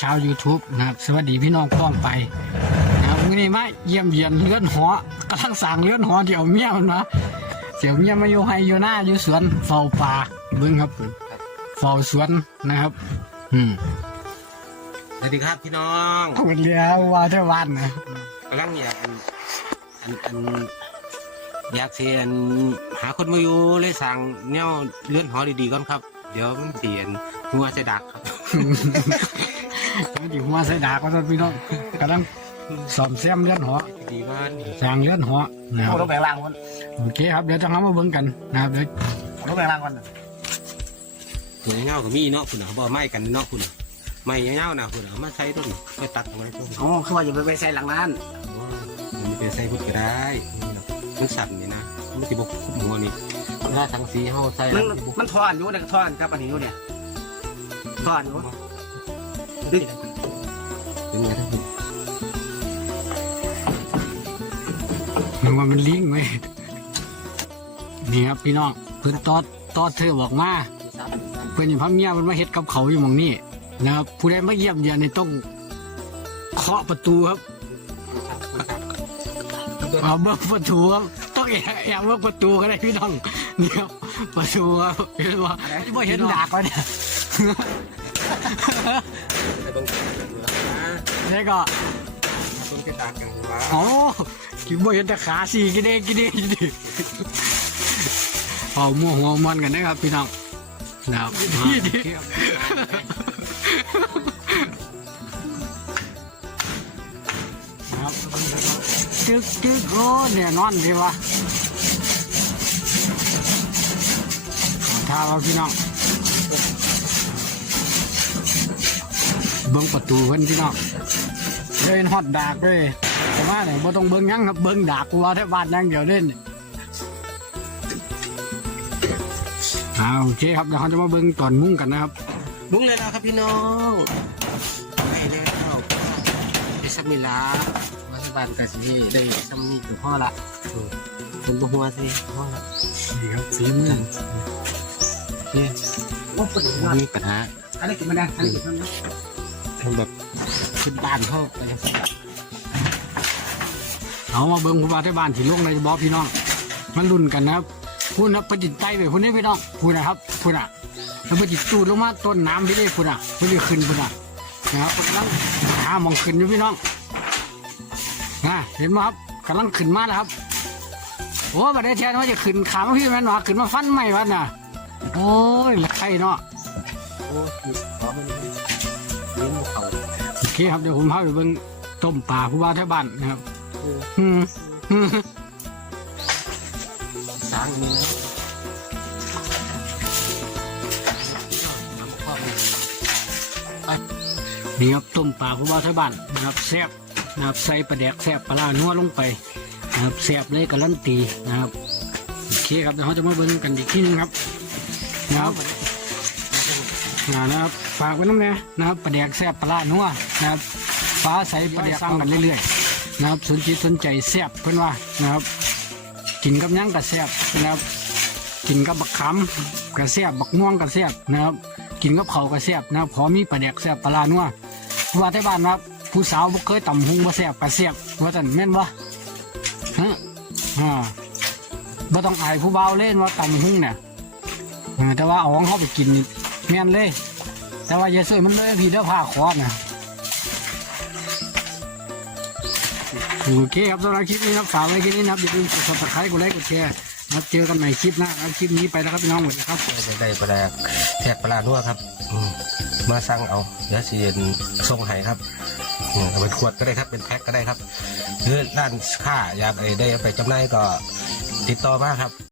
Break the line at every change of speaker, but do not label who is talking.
ชาว YouTube นะครับ สวัสดีพี่น้องพ้องไปนะครับมื้อนี้มาเยี่ยมเยียนเรือนหอกำลังสร้างเรือนหอเดี๋ยวเมียมันมาเดี๋ยวเมียมาอยู่ให้อยู่หน้าอยู่สวนเฝ้าป่าเบิ่งครับเฝ้าสวนนะครับ อืม
สวัสดีครับพี่น้อง
เอาเรียกว่าเท่าวันนะ
กำลังอยากอันอันอันอยากเสียนหาคนมาอยู่เลยสั่งแนวเลื่อนหอดีๆก่อนครับ เดี๋ยวมันเปลี่ยนหัวจะดักครับ
ไม่ดีหัวใส่ดากว่าซั่นพี่น้องกำลังสอมแซมเรือนหอ
ดีมาก
สร้างเรือนหอนะค
โอ้
รับ
ต้องแบ่งร่างมัน
โอเคครับเดี๋ยวจะเอามาเบิ่งกันนะครับเดี๋ยว
ต้องแบ่งร่างมัน
ตัวเงาๆก็มีเนาะคุณน่ะเขาบอกไม่กันเนาะคุณน่ะไม่เงาๆนะคุณน่ะเอามาใช้ต้นไปตัดเอาไว้ต้น
อ๋อคือว่าอย่าไปไปใส่หลังนั้น
มันเป็นใส่พุทธก็ได้มันสั่นนี่นะมันจะบกหัวนี่ถ้าทั้งสีเขาใส่
มัน
แล้วสิบ่
มันทอนอยู่เนี่ยทอนครับอันนี้อยู่เนี่ยทอนอยู่
เป็นไงทั้งหมด
มันว่ามันลิงก์ไหมนี่ครับพี่น้องเพิ่นตอดตอดเธอบอกมาเพื่อนพ่อเมียมันมาเฮ็ดกับเขาอยู่หมองนี้นะครับผู้ใดมาเยี่ยมเยียนนี่ต้องเคาะประตูครับเอาเบิกประตูครับต้องแอบแอบเบิกประตูก็ได้พี่น้องเนี่ยครับประตูครับเห็นว่าไม่เห็นดากวะเนี่ย
นะ
นี่ก็
ต้นกระดาษกันหัว
โอ้กินบ่เห็นแต่ขาสี่กินเองกินเองกินเองเอามั่วหัวมันกันนะครับพี่น้องนะครับนี่ดิครับจึกจึกโอ้เนี่ยนอนดีวะขอท้าเราพี่น้อง เบิ้งประตูเพิ่นพี่น้องเดินฮอดดากเลยแต่ว่าเนี่ยบ่ต้องเบิ้งหยังครับเบิ้งดากกูว่าแทบบ้านอยังเดียวเล่นอ่าโอเคครับเดี๋ยวเราจะมาเบิ้งตอนมุ่งกันนะครับ
มุ้งเลยนะครับพี่น้องไปแล้วไปสัมมิลาวัสบานกะสิได้ซัมมีกับพ่อละเป็นบัวสิพ่อละ
นี่ครับสีมือ
เนี่ย
โอ้ปวดหัว
มีปัญหา
อันนี้กินไม่ได้อันนี้กินไม่ได้
ทำแบบขึ้นบ้านเข้าไป
เอามาเบิ้งผู้ว่าที่บ้านที่ลงในบอพี่น้องมันรุ่นกันนะครับพูดนะประจิตไตไปพูดนี้พี่น้องพูดนะครับพูดอะแล้วประจิตจูดลงมาต้นน้ำพี่ได้พูดอะพูดได้ขึ้นพูดอะนะครับกำลังหามองขึ้นอยู่พี่น้องนะเห็นไหมครับกำลังขึ้นมาแล้วครับโอ้บัดได้แทนว่าจะขึ้นขามาพี่แม่นหนอขึ้นมาฟันไม่วัดน่ะโอ้ยละไข่เนาะ
โอ้คือขอมันเลี้ยงเขา
โอเคครับเดี๋ยวผมพาไปเบิ่งต้มปลาผู้ว่าที่บ้านนะครับ อืมอืม
สร้างนี้น้ำข้อมัน
นี่ครับต้มปลาผู้ว่าที่บ้านนะครับแซ่บนะครับใส่ปลาแดกแซ่บปลาร้านัวลงไปนะครับแซ่บเลยการันตีนะครับโอเคครับเดี๋ยวเราจะมาเบิ่งกันอีกทีหนึงครับนะครับอ่า นะครับฝากไว้น้ำเน่นะครับปลาแดกแซ่บปลาร้านัวนะครับฟ้าใสปลาแดกสร้างกันเรื่อยๆนะครับสนจิตสนใจแซ่บเพื่อนว่านะครับกินกับหยังกับแซ่บนะครับกินกับบักขำกับแซ่บบักม่วงกับแซ่บนะครับ กินกับเขากับแซ่บนะครับพอมีปลาแดกแซ่บปลาลานัวว่าที่บ้านครับผู้สาวบ่เคยต่ำหุงบ่แซ่บกับแซ่บว่าแต่แม่นบ่ฮะอ่าบ่ต้องอายผู้เบาวเล่นว่าต่ำหุงเนี่ยแต่ว่าเอาของเขาไปกินนี่ แม่นเลย แต่ว่าอย่าซื้อมันเลยพี่เด้อผ้าคอนะโอเคครับสำหรับคลิปนี้นะครับฝากไว้แค่นี้นะครับอย่าลืมกด subscribe กดไลค์กดแชร์นะครับเจอกันใหม่คลิปหน้าครับคลิปนี้ไปแล้วครับพี่น้องสวัสดีครับ
ได้ปลาแทกปลาด้วยครับมาสั่งเอาเดี๋ยวเสียนส่งให้ครับเอาเป็นขวดก็ได้ครับเป็นแพ็คก็ได้ครับหรือร้านค้าอยากได้ไปจำหน่ายก็ติดต่อมาครับ